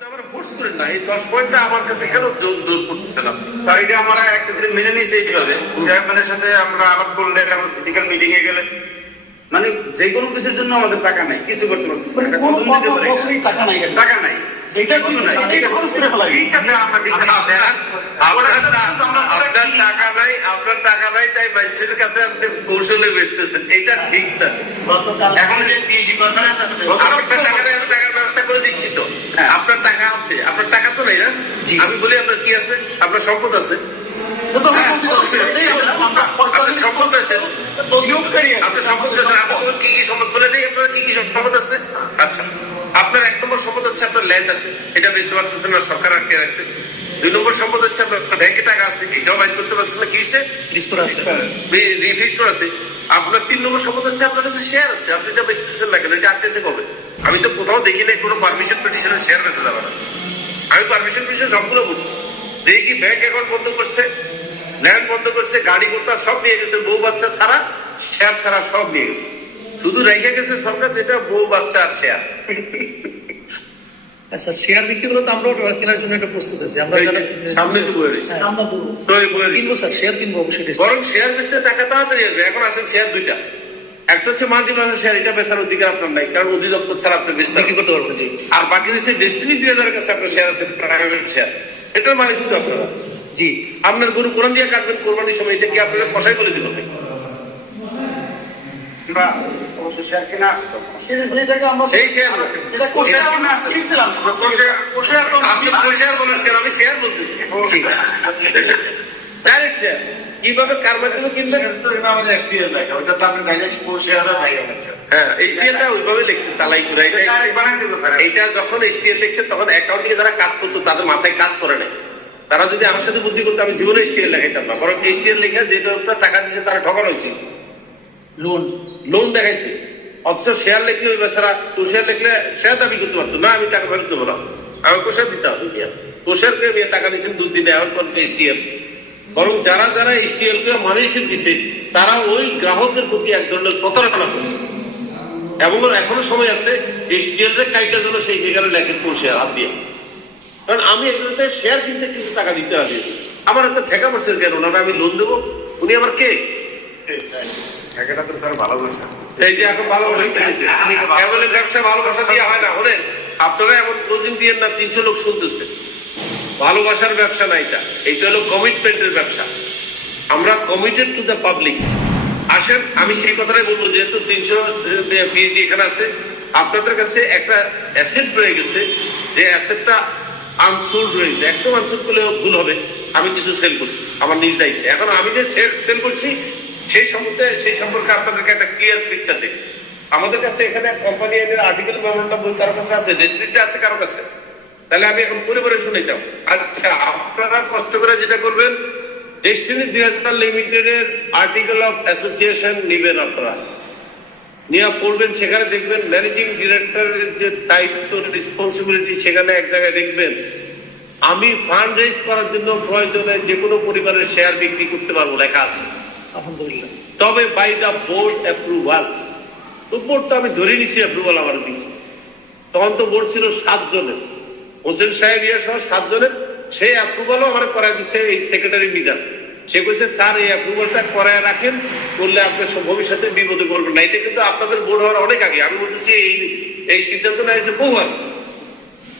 আপনি আমার ফোর্স করেন না এই দশ পয়েন্টটা আমার কাছে কেন জোর করতেছিলাম স্যার এটা আমরা একটা দিন মেনে নিয়েছি এইভাবে। চেয়ারম্যানের সাথে আমরা আলাপ করলে ফিজিক্যাল মিটিং এ গেলে। মানে যে কোনো কিছুর জন্য আমাদের টাকা নাই কিছু করতে পারতেছি না। মানে টাকা নাই টাকা নাই। কৌশলে বেচতেছেন। এটা ঠিক না। এখন যে পিএইচডি কনফারেন্স টাকা আমি বলি আপনার কি আছে? আপনার সম্পদ আছে? আপনার সম্পদ আছে। আপনার সম্পদ আছে। আপনার কি কি সম্পদ বলে নেই? আপনার কি কি সম্পদ আছে? আচ্ছা আপনার এক নম্বর সম্পদ হচ্ছে আপনার ল্যান্ড আছে। এটা বেচতে পারতেছেন না সরকার আটকে রাখছে। দুই নম্বর সম্পদ হচ্ছে আপনার ব্যাংকে টাকা আছে। এটাও বাইর করতে পারছেন না কি হিসেবে। আছে। আপনার তিন নম্বর সম্পদ হচ্ছে আপনার কাছে শেয়ার আছে। আপনি এটা বেচতেছেন না কেন? এটা আটকেছে কবে? আমি তো কোথাও দেখি নাই কোনো পারমিশন পিটিশনের শেয়ার বেচা যাবে না। আমি পারমিশন পিটিশন সবগুলো করছি। দেখি ব্যাংক অ্যাকাউন্ট বন্ধ করছে ল্যান্ড বন্ধ করছে গাড়ি কোথা সব নিয়ে গেছে বউ বাচ্চা ছাড়া শেয়ার ছাড়া সব নিয়ে গেছে। শুধু রেখে গেছে সরকার যেটা বউ বাচ্চা আর শেয়ার আচ্ছা শেয়ার বিক্রি করলে তো আমরাও কেনার জন্য একটা প্রস্তুত আছি। আমরা সামনে তো বয়ে রয়েছে। হ্যাঁ, আমরা তো বয়ে রয়েছে। কিনবো স্যার শেয়ার কিনবো অবশ্যই। বরং শেয়ার বেচতে টাকা তাড়াতাড়ি আসবে। এখন আসেন শেয়ার দুইটা। একটা হচ্ছে মাল্টিপ্লাসের শেয়ার এটা বেচার অধিকার আপনার নাই কারণ অধিদপ্তর ছাড়া আপনি বেচতে বিক্রি করতে পারব জি। আর বাকি হচ্ছে ডেস্টিনি দুই হাজারের কাছে আপনার শেয়ার আছে প্রাইভেট শেয়ার এটার মালিক তো আপনারা। জি। আপনার গরু কোরআন দিয়ে কাটবেন কোরবানির সময় এটা কি আপনাদের কষাই বলে দিল অবশ্য শেয়ার কিনা বলেন আমি শেয়ার বলতেছি। ঠিক ডাইরেক্ট শেয়ার কীভাবে কার মাধ্যমে কিনবেন? হ্যাঁ HTL ওইভাবে লিখছে চালাই করে এটা এটা যখন HTL লিখছে তখন অ্যাকাউন্টিং যারা কাজ করতো তাদের মাথায় কাজ করে নাই। তারা যদি আমার সাথে বুদ্ধি করতো আমি জীবনে HTL লেখাইতাম না। বরং HTL লেখা যে লোকটা টাকা দিচ্ছে তারা ঠকানো হয়েছে লোন লোন দেখাইছে। অথচ শেয়ার লিখলে ওই বেচারা তো শেয়ার লিখলে শেয়ার দাবি করতে পারতো। না আমি টাকা ফেরত দেবো না। আমাকে কোষার দিতে হবে। দিয়া কোষারকে নিয়ে টাকা দিচ্ছেন দুদিনে এখন পর HTL বরং যারা যারা HTL কে মালয়েশিয়া দিছে তারা ওই গ্রাহকের প্রতি এক ধরনের প্রতারণা করছে। এবং এখনও সময় আছে এসটিএল এর কাইটার জন্য সেই জায়গায় লেখেন কোন শেয়ার হাত দিয়ে। কারণ আমি একজনকে শেয়ার কিনতে কিন্তু টাকা দিতে আসিয়েছি আমার একটা ঠেকা পড়ছে কেন? ওনারা আমি লোন দেবো? উনি আমার কে? টাকাটা তো স্যার ভালোবাসা। এই যে এখন ভালোবাসা চাইছে ব্যবসা ভালোবাসা দিয়ে হয় না। আপনারা এমন ক্লোজিং দিয়ে না তিনশো লোক শুনতেছে। ভালোবাসার ব্যবসা না এটা। এটা হলো কমিটমেন্টের ব্যবসা। আমরা কমিটেড টু দ্য পাবলিক আসেন, আমি সেই কথাটাই বলব, যেহেতু তিনশো পিএইচডি এখানে আছে। আপনাদের কাছে একটা অ্যাসেট রয়ে গেছে, যে অ্যাসেটটা আনসোল্ড রয়েছে একদম আনসোল্ড করলে ভুল হবে। আমি কিছু সেল করছি, আমার নিজ দায়িত্বে। এখন আমি যে সেল করছি, সেই সম্বন্ধে, সেই সম্পর্কে আপনাদেরকে একটা ক্লিয়ার পিকচার দিই। আমাদের কাছে এখানে কোম্পানি আর্টিকেল মেমোরান্ডাম বই কারও কাছে আছে? রেজিস্ট্রিটা আছে, কারও কাছে? তাহলে আমি এখন পরিবারে শুনেতাম আচ্ছা আপনারা কষ্ট করে যেটা করবেন ডেস্টিনি দুই হাজার লিমিটেডের আর্টিকেল অফ অ্যাসোসিয়েশন নিবেন আপনারা। নিয়ে পড়বেন সেখানে দেখবেন ম্যানেজিং ডিরেক্টরের যে দায়িত্ব রেসপন্সিবিলিটি সেখানে এক জায়গায় দেখবেন আমি ফান্ড রেজ করার জন্য প্রয়োজনে যে কোনো পরিবারের শেয়ার বিক্রি করতে পারব লেখা আছে। আলহামদুলিল্লাহ। তবে বাই দা বোর্ড অ্যাপ্রুভাল তো বোর্ড তো আমি ধরে নিছি অ্যাপ্রুভাল আমার দিছি তখন তো বোর্ড ছিল সাত জনের হোসেন সাহেব ইয়া সহ সাত জনের সেই অ্যাপ্রুভালও আমার করা দিচ্ছে এই সেক্রেটারি মিজান সে কইছে, স্যার, এই অ্যাপ্রুভালটা করায় রাখেন, করলে আপনি সব ভবিষ্যতে বিপদে করবেন না। এটা কিন্তু আপনাদের বোর্ড হওয়ার অনেক আগে। আমি বলতেছি, এই এই সিদ্ধান্ত না এসে বহু আগে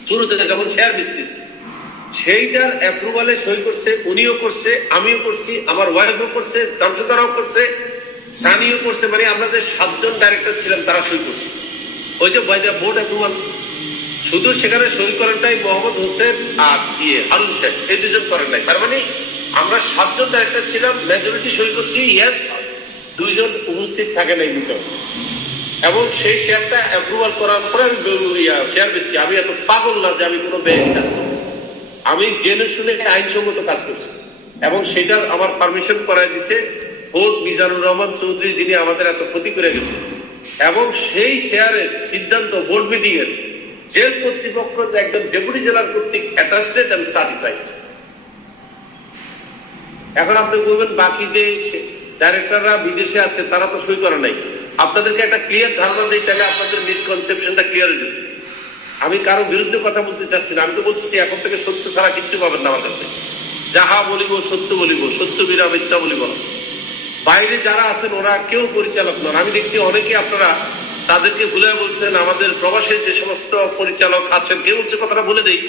শুরুতে যখন শেয়ার বিজনেস সেইটার অ্যাপ্রুভালে সই করছে, উনিও করছে, আমিও করছি, আমার ওয়াইফও করছে, জামশেদারাও করছে, সানিও করছে। মানে আমাদের সাতজন ডাইরেক্টর ছিলাম, তারা সই করছে। ওই যে বোর্ড অ্যাপ্রুভাল শুধু সেখানে সই করেনটাই মোহাম্মদ হোসেন আর ইয়ে হারুন শেখ। এই দুজন করেন নাই। তার মানে আমরা সাতজন ডাইরেক্টর ছিলাম মেজরিটি সই করছি ইয়েস দুইজন উপস্থিত থাকে নাই ভিতরে। এবং সেই শেয়ারটা অ্যাপ্রুভাল করার পরে আমি শেয়ার বেচছি আমি এত পাগল না যে আমি কোনো ব্যাংক কাজ করব আমি জেনে শুনে আইনসম্মত কাজ করছি। এবং সেটার আমার পারমিশন করাই দিছে বোধ মিজানুর রহমান চৌধুরী, যিনি আমাদের এত ক্ষতি করে গেছে এবং সেই শেয়ারের সিদ্ধান্ত বোর্ড মিটিং এর জেল কর্তৃপক্ষ একজন ডেপুটি জেলার কর্তৃক অ্যাটাস্টেড এন্ড সার্টিফাইড এখন আপনি বলবেন, বাকি যে ডাইরেক্টররা বিদেশে আছে, তারা তো সই করে নাই। আপনাদেরকে একটা ক্লিয়ার ধারণা দিই, তাহলে আপনাদের মিসকনসেপশনটা ক্লিয়ার হয়ে আমি কারও বিরুদ্ধে কথা বলতে চাচ্ছি না। আমি তো বলছি এখন থেকে সত্য ছাড়া কিচ্ছু পাবেন না আমার কাছে। যাহা বলিব সত্য বলিব, সত্য বীরা মিথ্যা বলিব বাইরে যারা আছেন, ওরা কেউ পরিচালক নন। আমি দেখছি অনেকে আপনারা তাদেরকে ভুলে বলছেন আমাদের প্রবাসের যে সমস্ত পরিচালক আছেন কেউ হচ্ছে কথাটা বলে দেই।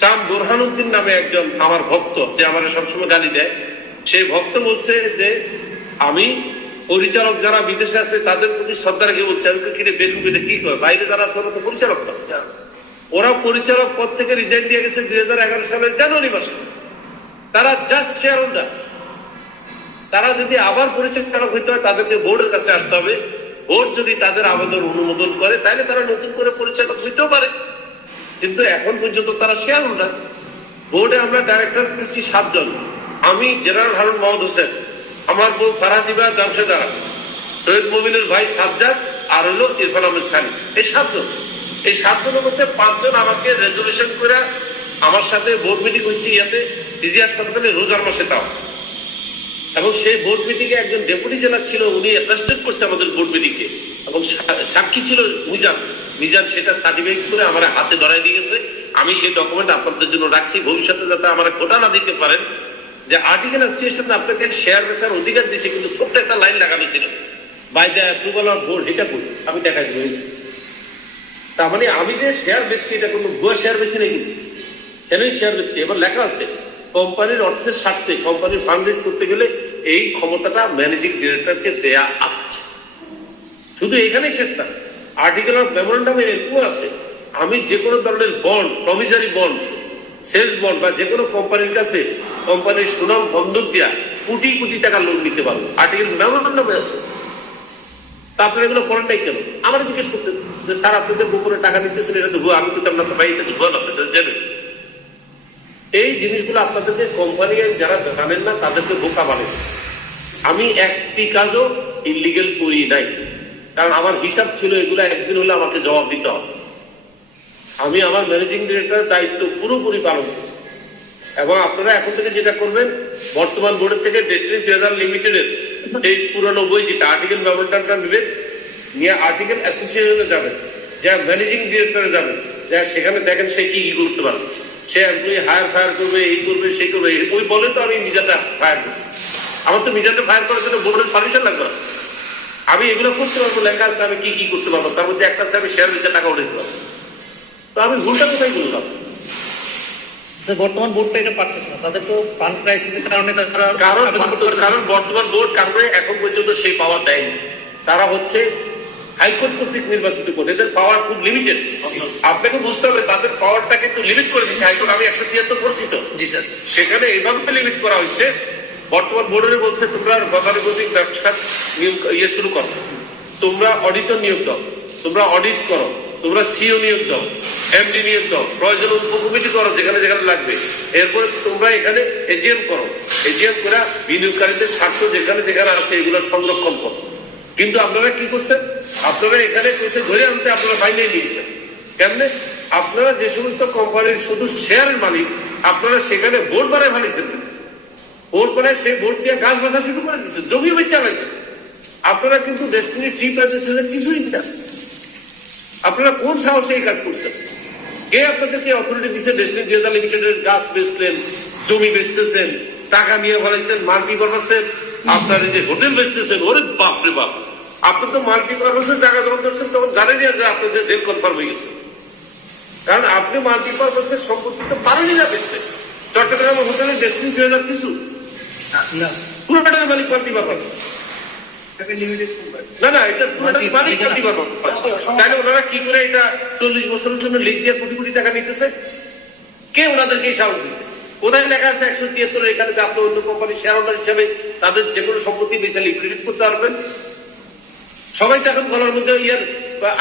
সাম বোরহানুদ্দিন নামে একজন আমার ভক্ত যে আমার সবসময় গালি দেয়। সেই ভক্ত বলছে যে আমি পরিচালক যারা বিদেশে আছে তাদের প্রতি শ্রদ্ধা রেখে বলছে আমি কিনে বেতন পেটে কি করে বাইরে যারা আছে ওরা তো পরিচালক না। ওরা পরিচালক পদ থেকে রিজাইন দিয়ে গেছে দুই হাজার এগারো সালের জানুয়ারি মাসে। তারা জাস্ট শেয়ার হোল্ডার তারা যদি আবার পরিচালক হইতে হয় তাদেরকে বোর্ডের কাছে আসতে হবে। বোর্ড যদি তাদের আবেদন অনুমোদন করে, তাহলে তারা নতুন করে পরিচালক হইতেও পারে। কিন্তু এখন পর্যন্ত তারা শেয়ার হোল্ডার বোর্ডে আমরা ডাইরেক্টর পেয়েছি সাতজন। আমি জেনারেল হারুন মোহাম্মদ হোসেন, আমার বউ ফারাদিবা জামশেদ আরা সৈয়দ মমিনুল ভাই সাজ্জাদ, আর হলো ইরফান আহমেদ সানি। এই সাতজন। এই সাতজনের মধ্যে পাঁচজন আমাকে রেজলিউশন করে আমার সাথে বোর্ড মিটিং হয়েছে ইয়াতে পিজি হাসপাতালে রোজার মাসে তাও এবং সেই বোর্ড মিটিং এ একজন ডেপুটি জেলার ছিল, উনি অ্যাটাস্টেড করছে আমাদের বোর্ড মিটিং এ। এবং সাক্ষী ছিল মিজান। মিজান সেটা সার্টিফিকেট করে আমার হাতে ধরাই দিয়ে গেছে। আমি সেই ডকুমেন্ট আপনাদের জন্য রাখছি। ভবিষ্যতে যাতে আমার গোটা না দিতে পারেন যে আর্টিকেল অ্যাসোসিয়েশন আপনাকে শেয়ার বেচার অধিকার দিয়েছে, কিন্তু ছোট্ট একটা লাইন লাগানো ছিল। By the approval of board এটা করি। আমি দেখাই দিয়েছি তার মানে আমি যে শেয়ার বেচছি, এটা কোনো ভুয়া শেয়ার বেছি নাকি? চ্যানেল শেয়ার বেচছি। এবার লেখা আছে কোম্পানির অর্থের স্বার্থে কোম্পানির ফান্ড রেজ করতে গেলে এই ক্ষমতাটা ম্যানেজিং ডিরেক্টরকে দেয়া আছে। শুধু এখানেই শেষ না আর্টিকেল অফ মেমোরেন্ডামে এরকম আছে। আমি যে কোনো ধরনের bond provisory bond sales bond বা যে কোনো কোম্পানির কাছে কোম্পানির সুনাম বন্ধক দিয়া কোটি কোটি টাকা লোন নিতে পারব। আর্টিকেল মেমোরেন্ডামে আছে। তা আপনারা এগুলো করেন কেন? আমার জিজ্ঞেস করতে যে স্যার আপনি যে গোপনে টাকা নিতেছেন এটা তো আমি কিন্তু আপনার ভাই এটা ভুয়া না, এটা তো জেনুইন। এই জিনিসগুলো আপনাদেরকে কোম্পানি যারা জানেন না, তাদেরকে বোকা বানিয়েছে। আমি একটি কাজও ইলিগেল করি নাই। কারণ আমার হিসাব ছিল এগুলো একদিন হলে আমাকে জবাব দিতে হবে। আমি আমার ম্যানেজিং ডিরেক্টরের দায়িত্ব পুরোপুরি পালন করছি। এবং আপনারা এখন থেকে যেটা করবেন, বর্তমান বোর্ডের থেকে ডেস্টিনি ট্রেজার লিমিটেডের এই পুরনো বই, যেটা আর্টিকেল ব্যবহারটা নেবেন নিয়ে আর্টিকেল অ্যাসোসিয়েশনে যাবেন, যা ম্যানেজিং ডিরেক্টরে যাবেন, যা সেখানে দেখেন সে কি কি করতে পারে। সে এমপ্লয়ি হায়ার ফায়ার করবে এই করবে সেই করবে ওই বলে তো আমি মিজানটা ফায়ার করছি। আমার তো মিজানটা ফায়ার করার জন্য বোর্ডের পারমিশন লাগবে না। আমি এগুলো করতে পারব লেখা আছে আমি কি কি করতে পারব তার মধ্যে একটা আমি শেয়ার বেচে টাকা উঠে দিতে পারব। তো আমি ভুলটা কোথায় করলাম স্যার বর্তমান বোর্ডটা এটা পারতেছে না। তাদের তো ফান্ড ক্রাইসিসের কারণে কারণ কারণ বর্তমান বোর্ড কারণে এখন পর্যন্ত সেই পাওয়ার দেয়নি। তারা হচ্ছে হাইকোর্ট কর্তৃক নির্বাচিত করে এদের পাওয়ার খুব লিমিটেড আপনাকে বুঝতে হবে তাদের পাওয়ারটা কিন্তু লিমিট করে দিচ্ছে হাইকোর্ট। আমি একশো তিয়াত্তর করছি তো। জি স্যার। সেখানে এইভাবে লিমিট করা হয়েছে। বর্তমান বোর্ডের বলছে তোমরা গতানুগতিক ব্যবসা নিয়োগ ইয়ে শুরু করো। তোমরা অডিটর নিয়োগ দাও। তোমরা অডিট করো। তোমরা সিও নিয়োগ দাও। এমডি নিয়োগ দাও। প্রয়োজন উপকমিটি করো যেখানে যেখানে লাগবে। এরপরে তোমরা এখানে এজিএম করো। এজিএম করে বিনিয়োগকারীদের স্বার্থ যেখানে যেখানে আছে এগুলো সংরক্ষণ করো। কিন্তু আপনারা কি করছেন? আপনারা এখানে কইছে ধরে আনতে আপনারা বাইরে নিয়েছেন। কেমনে? আপনারা যে সমস্ত কোম্পানির শুধু শেয়ারের মালিক, আপনারা সেখানে বোর্ড বানায় ফেলেছেন। বোর্ড বানায় সেই বোর্ড দিয়ে গাছ বাসা শুরু করে দিচ্ছে জমি চালাইছেন। আপনারা কিন্তু ডেস্টিনি ট্রি প্রেজেন্টেশনের কিছুই না। আপনারা কোন সাহসে এই কাজ করছেন? কে আপনাদেরকে অথরিটি দিচ্ছে ডেস্টিনি ডিজার লিমিটেডের গাছ বেচলেন, জমি বেচতেছেন, টাকা নিয়ে ফেলাইছেন মাল্টি পারপাসের আপনার এই যে হোটেল বেচতেছেন, ওরে বাপ রে বাপ। আপনি তো মাল্টি পারপাসের জায়গা যখন করছেন তখন জানেনই না যে আপনার যে জেল কনফার্ম হয়ে গেছে। কারণ আপনি মাল্টি পারপাসের সম্পত্তি তো পারেনই না বেচতে চট্টগ্রামের হোটেলে ডেস্টিনি দুই হাজার কিছু? পুরোটার মালিক মাল্টি পারপাস। না না এটা পুরোটার মালিক মাল্টি পারপাস। তাহলে ওনারা কি করে এটা চল্লিশ বছরের জন্য লিজ দিয়ে কোটি কোটি টাকা নিতেছে? কে ওনাদেরকে এই সাহস দিছে? কোথায় লেখা আছে একশো তিয়াত্তর এখানে যে আপনি অন্য কোম্পানির শেয়ার হোল্ডার হিসাবে তাদের যে কোনো সম্পত্তি বেশি লিকুইডেট করতে পারবেন। সবাই তো এখন গলার মধ্যে ইয়ার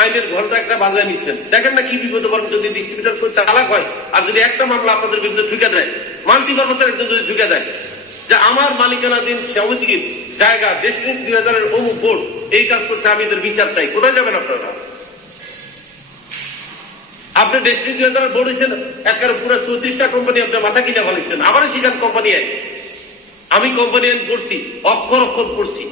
আইনের ঘণ্টা একটা বাজায় নিচ্ছেন দেখেন না কি বিপদে পড়েন যদি ডিস্ট্রিবিউটার করে চালাক হয়, আর যদি একটা মামলা আপনাদের বিরুদ্ধে ঢুকে দেয় মাল্টি পারপাসের একজন যদি ঢুকে দেয়, যে আমার মালিকানাধীন সমিতির জায়গা ডেস্টিনি দুই হাজারের অমুক বোর্ড এই কাজ করছে, আমি এদের বিচার চাই। কোথায় যাবেন আপনারা? আপনি ডেস্টিনি দুই হাজারের বোর্ড হয়েছেন একের পুরো চৌত্রিশটা কোম্পানি আপনার মাথা কিনে ফেলেছেন আবারও শিখান কোম্পানি আমি কোম্পানি পড়ছি অক্ষর অক্ষর পড়ছি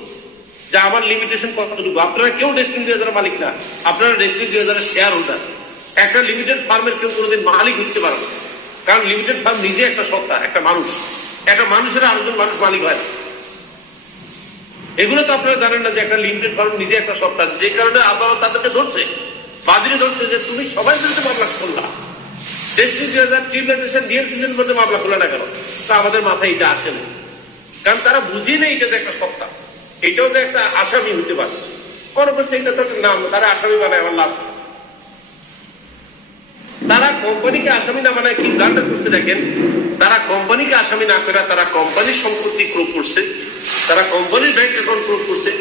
যে আমার লিমিটেশন কতটুকু? আপনারা কেউ ডেস্টিনি দুই মালিক না। আপনারা ডেস্টিনি দুই হাজারের শেয়ার হোল্ডার একটা লিমিটেড ফার্মের কেউ কোনোদিন মালিক হতে পারে না। কারণ লিমিটেড ফার্ম নিজে একটা সত্তা, একটা মানুষ। একটা মানুষের আরেকজন মানুষ মালিক হয় এগুলো তো আপনারা জানেন না যে একটা লিমিটেড ফার্ম নিজে একটা সত্তা। যে কারণে আদালত তাদেরকে ধরছে। বাদিরে ধরছে যে তুমি সবাই বিরুদ্ধে মামলা করলা। ডেস্টিনি দুই হাজার চিফ ম্যাজিস্ট্রেট ডিএমসিসির মধ্যে মামলা করলে না কেন? তা আমাদের মাথায় এটা আসে না। কারণ তারা বুঝিয়ে নেই এটা যে একটা সত্তা। এটাও যে একটা আসামি হতে পারে। মনে করছে এটা তো একটা নাম তারা আসামি বানায়, আমার লাভ তারা কোম্পানিকে আসামি না বানায়, কি গানটা করছে দেখেন? তারা কোম্পানিকে আসামি না করে, তারা কোম্পানির সম্পত্তি ক্রোপ করছে, তারা কোম্পানির ব্যাংক অ্যাকাউন্ট ক্রোপ করছে,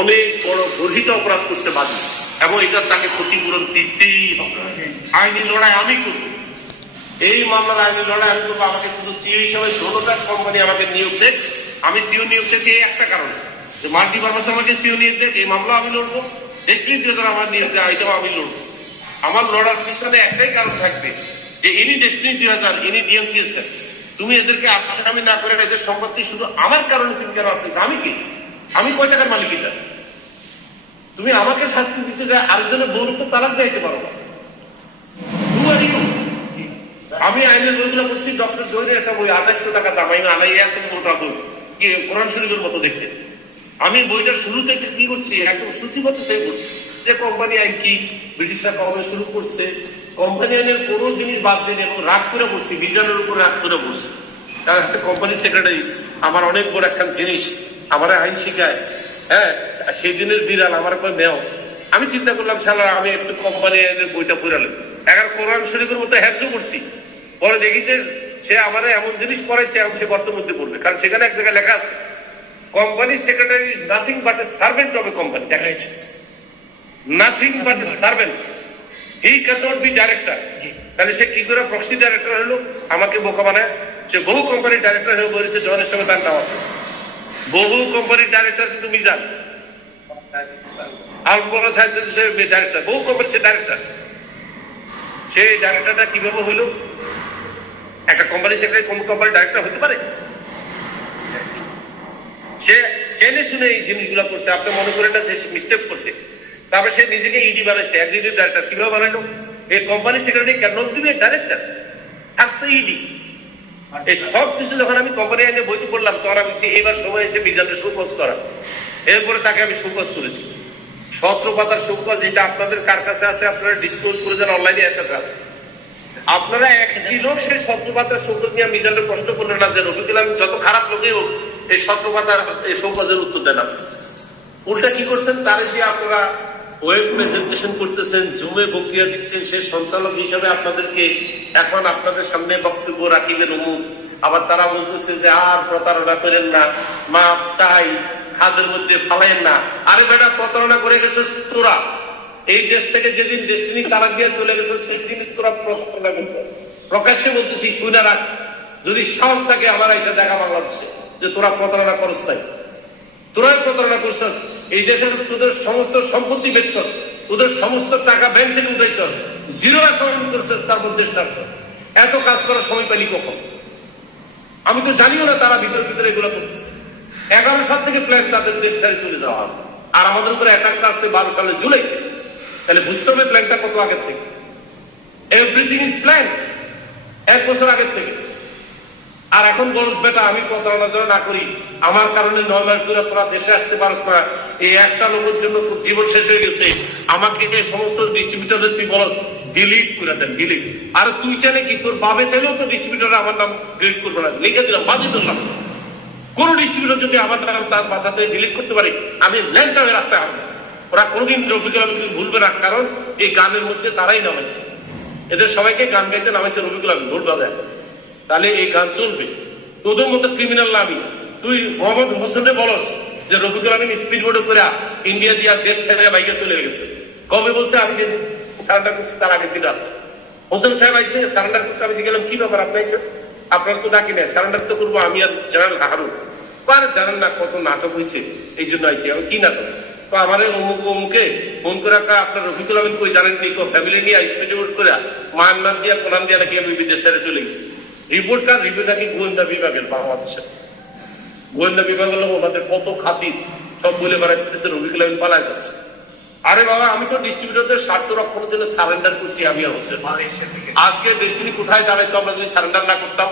অনেক বড় গর্হিত অপরাধ করছে বাজি। এবং এটা তাকে ক্ষতিপূরণ দিতেই হবে। আইনি লড়াই আমি করব। এই মামলার আইনি লড়াই আমি করব, আমাকে শুধু সিও হিসাবে দোনোটা কোম্পানি আমাকে নিয়োগ দেয়। আমি সিও নিয়োগ চাইছি এই একটা কারণে যে মাল্টি পারপাস আমাকে সিও নিয়োগ দেখ এই মামলা আমি লড়বো। ডেস্টিনি আমার দেয় এটাও আমি লড়বো। আমার লড়ার পিছনে একটাই কারণ থাকবে যে ইনি ডেস্টিনি দুই হাজার ইনি ডিএমসিএস তুমি এদেরকে আসামি না করে এদের সম্পত্তি শুধু আমার কারণে তুমি কেন আপনি আমি কি? আমি কয় টাকার মালিক এটা? তুমি আমাকে শাস্তি দিতে চাই আরেকজনের বউর তো তালাক দিতে পারো? আমি আইনের বইগুলো করছি ডক্টর জহিরের একটা বই আঠাইশশো টাকা দাম। আমি আনাই এত মোটা বই। কি, কোরআন শরীফের মতো দেখতে। আমি বইটা শুরু থেকে কি করছি? একদম সূচিবদ্ধ থেকে করছি যে কোম্পানি আইন কি ব্রিটিশরা কবে শুরু করছে কোম্পানি আইনের কোনো জিনিস বাদ দেন এবং রাগ করে বসছি বিজানের উপর রাগ করে বসছি। কোম্পানির সেক্রেটারি আমার অনেক বড় একখান জিনিস, আমার আইন শিখায়। হ্যাঁ সেই দিনের বিড়াল আমার কয় মেয় আমি চিন্তা করলাম, শালা, আমি একটু কোম্পানি আইনের বইটা পড়ালাম এগারো কোরআন শরীফের মতো হ্যাবজ করছি। পরে দেখি যে সে আমার এমন জিনিস পড়াইছে এবং সে গর্তের মধ্যে পড়বে। কারণ সেখানে এক জায়গায় লেখা আছে company secretary is nothing but a servant of a company দেখা যাচ্ছে nothing but a servant he can not be director তাহলে সে কি করে প্রক্সি ডাইরেক্টর হলো? আমাকে বোকা বানায় সে বহু কোম্পানির ডাইরেক্টর হয়ে বলেছে জনের সঙ্গে তার নাম আছে। বহু কোম্পানির ডাইরেক্টর কিন্তু মিজান। আলমোড়া সায়েন্সের সে ডাইরেক্টর বহু কোম্পানির সে ডাইরেক্টর সেই ডাইরেক্টরটা কীভাবে হইল? একটা কোম্পানি সেক্রেটারি কোন কোম্পানির ডাইরেক্টর হতে পারে? সে জেনে শুনে এই জিনিসগুলো করছে আপনি মনে না যে মিস্টেক করছে। তারপরে সে নিজেকে ইডি বানাইছে এক্সিকিউটিভ ডাইরেক্টর কীভাবে বানাইলো? এই কোম্পানি সেক্রেটারি কেন দিবে ডাইরেক্টর থাকতো ইডি এই সব কিছু যখন আমি কোম্পানি আইনে বইতে পড়লাম তখন আমি এবার সময় এসে বিজানের সুপোজ করা। এরপরে তাকে আমি সুপোজ করেছি। সতেরো পাতার সুপোজ যেটা আপনাদের কার কাছে আছে? আপনারা ডিসক্লোজ করে দেন অনলাইনে এর কাছে আছে। আপনারা একটি লোক সেই সতেরো পাতার সুপোজ নিয়ে মিজানের প্রশ্ন করলেন না যে রবিকুল আমি যত খারাপ লোকই হোক এই সতেরো পাতার এই সুপোজের উত্তর দেন আপনি। উল্টা কি করছেন? তারে দিয়ে আপনারা ওয়েব প্রেজেন্টেশন করতেছেন জুমে বক্তৃতা দিচ্ছেন, সেই সঞ্চালক হিসাবে আপনাদেরকে এখন আপনাদের সামনে বক্তব্য রাখিবেন অমুক। আবার তারা বলতেছে যে, আর প্রতারণা করেন না, মাপ চাই, খাদের মধ্যে ফালাইন না। আরে বেটা, প্রতারণা করে গেছে তোরা। এই দেশ থেকে যেদিন ডেস্টিনি তারা দিয়ে চলে গেছে সেই দিন তোরা প্রতারণা করছিস। প্রকাশ্যে বলতেছি, শুনে রাখ, যদি সাহস থাকে আমার এসে দেখা বাংলাদেশে। যে তোরা প্রতারণা করস নাই। তোরাই প্রতারণা করছস এই দেশের তোদের সমস্ত সম্পত্তি বেচছস। তোদের সমস্ত টাকা ব্যাংক থেকে উঠাইছস। জিরো অ্যাকাউন্ট করছস, তার মধ্যে সারছ এত কাজ করার সময় পেলি কখন? আমি তো জানিও না তারা ভিতরে ভিতরে এগুলো করতেছে। এগারো সাল থেকে প্ল্যান তাদের দেশ ছেড়ে চলে যাওয়া আর আমাদের উপরে অ্যাটাকটা আসছে বারো সালে জুলাইতে তাহলে বুঝতে হবে প্ল্যানটা কত আগের থেকে। এভরিথিং ইজ প্ল্যান এক বছর আগের থেকে। আর এখন বলস, বেটা, আমি প্রতারণা যেন না করি। আমার কারণে নয় মাস ধরে তোরা দেশে আসতে পারস না। এই একটা লোকের জন্য তোর জীবন শেষ হয়ে গেছে। আমাকে এই সমস্ত ডিস্ট্রিবিউটারদের তুই বলস ডিলিট করে দেন ডিলিট আর তুই চাইলে কি, তোর বাবে চাইলেও তো ডিস্ট্রিবিউটার আমার নাম ডিলিট করবে না। লিখে দিলাম বাজে দিলাম। কোন ডিস্ট্রিবিউটার যদি আমার নাম তার মাথাতে ডিলিট করতে পারে, আমি ল্যান্ডটা হয়ে রাস্তায় হারবো। ওরা কোনোদিন রফিকুল আলম ভুলবে না, কারণ এই গানের মধ্যে তারাই নামাইছে এদের সবাইকে গান গাইতে নামাইছে রফিকুল আলম ভুল বাজায়। তাহলে এই গান চলবে তোদের মতো ক্রিমিনাল না আমি। তুই মোহাম্মদ হোসেনে বলস যে, রফিকুল আমিন স্পিড বোর্ডে করে ইন্ডিয়া দিয়া দেশ ছেড়ে বাইকে চলে গেছে। কবে বলছে আমি যেদিন সারেন্ডার করছি তার আগের দিন রাত। হোসেন সাহেব আইসে, সারেন্ডার করতে আমি গেলাম, কি ব্যাপার আপনি আইসেন? আপনার তো ডাকি নাই, সারেন্ডার তো করব আমি আর জেনারেল হারুন। আর জানেন না কত নাটক হয়েছে এই জন্য আইসি। আমি কি নাটক? তো আমার অমুক অমুকে ফোন করে কা, আপনার রফিকুল আমিন কই জানেন নি? ফ্যামিলি নিয়ে স্পিড বোর্ড করে, মায়ানমার দিয়া কোরআন দিয়া নাকি আমি বিদেশ ছেড়ে চলে গেছি। রিপোর্টটা রিভিউ নাকি গোয়েন্দা বিভাগের? বাংলাদেশে গোয়েন্দা বিভাগ হলো ওনাদের কত খাতির সব বলে বেড়াইতেছে রবিকুল পালায় যাচ্ছে। আরে বাবা আমি তো ডিস্ট্রিবিউটরদের স্বার্থ রক্ষণের জন্য সারেন্ডার করছি আমি হচ্ছে আজকে ডেস্টিনি কোথায় দাঁড়ায় তো আমরা যদি সারেন্ডার না করতাম?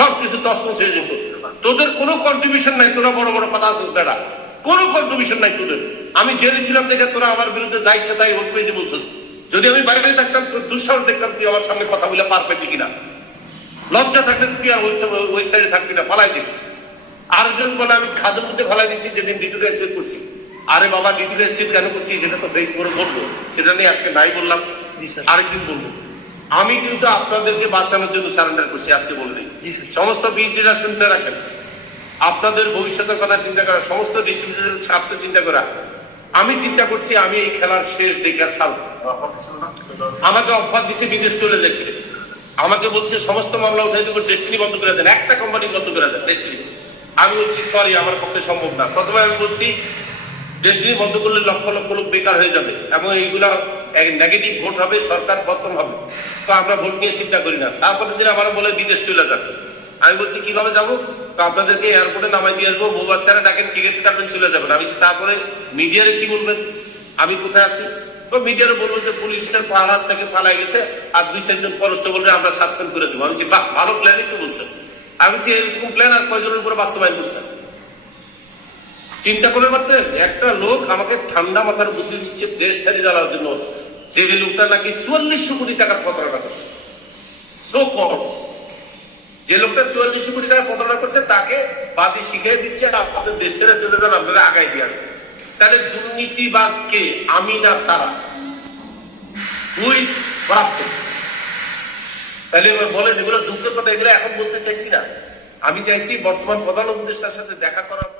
সবকিছু তসমস হয়ে যেত তোদের কোনো কন্ট্রিবিউশন নাই তোরা বড় বড় কথা আছে বেড়া। কোনো কন্ট্রিবিউশন নাই তোদের। আমি জেলে ছিলাম দেখে তোরা আমার বিরুদ্ধে যা ইচ্ছা তাই ভোট পেয়েছি বলছেন যদি আমি বাইরে থাকতাম দুঃসাহস দেখতাম তুই আমার সামনে কথা বলে পার পেতি কিনা। লজ্জা থাকলে তুই আর ওয়েবসাইটে থাকবি না পালাই দিবি আরেকজন বলে আমি খাদের মধ্যে ফেলাই দিচ্ছি যেদিন ডিটুরে এসে করছি আরে বাবা ডিটুরে এসে কেন করছি সেটা তো বেশ বড় বলব। সেটা নিয়ে আজকে নাই বললাম আরেকদিন বলব। আমি কিন্তু আপনাদেরকে বাঁচানোর জন্য সারেন্ডার করছি আজকে বলে দিই। সমস্ত বীজরা শুনতে রাখেন আপনাদের ভবিষ্যতের কথা চিন্তা করা সমস্ত ডিস্ট্রিবিউটরের স্বার্থ চিন্তা করা আমি চিন্তা করছি, আমি এই খেলার শেষ আর ছাড়বো। আমাকে অফার দিছে, বিদেশ চলে যেতে। আমাকে বলছে, সমস্ত মামলা উঠাই দেবো ডেস্টিনি বন্ধ করে দেন। একটা কোম্পানি বন্ধ করে দেন ডেস্টিনি আমি বলছি সরি আমার পক্ষে সম্ভব না। প্রথমে আমি বলছি ডেস্টিনি বন্ধ করলে লক্ষ লক্ষ লোক বেকার হয়ে যাবে এবং এইগুলা নেগেটিভ ভোট হবে, সরকার পতন হবে। তো আমরা ভোট নিয়ে চিন্তা করি না। তারপরের দিন আমার বলে, বিদেশ চলে যাবে। আমি বলছি, কীভাবে যাব? আপনাদেরকে এয়ারপোর্টে নামাই দিয়ে আসব। বউ বাচ্চারা ডাকেন টিকিট কাটবেন, চলে যাবেন। আমি তারপরে মিডিয়ারে কি বলবেন? আমি কোথায় আছি? তো মিডিয়ারে বলব যে পুলিশের পাহাড় থেকে পালাই গেছে, আর দুই চারজন কনস্টেবল আমরা সাসপেন্ড করে দেবো। আমি বাহ, ভালো প্ল্যানই তো বলছেন। আমি বলছি, এরকম প্ল্যান আর কয়জনের উপরে বাস্তবায়ন করছেন? চিন্তা করে পারতেন একটা লোক আমাকে ঠান্ডা মাথার বুদ্ধি দিচ্ছে, দেশ ছাড়িয়ে যাওয়ার জন্য। যে লোকটা নাকি চুয়াল্লিশশো কোটি টাকার প্রতারণা করছে। সো কম যে লোকটা চুয়াল্লিশ কোটি টাকা প্রতারণা করছে, তাকে বাদি শিখিয়ে দিচ্ছে, আপনাদের দেশ ছেড়ে চলে যান, আপনারা আগাই দিয়ে আসবেন তাহলে দুর্নীতিবাজ কে? আমি না তারা। প্রাপ্ত তাহলে এবার বলেন, এগুলো দুঃখের কথা, এগুলো এখন বলতে চাইছি না। আমি চাইছি বর্তমান প্রধান উপদেষ্টার সাথে দেখা করার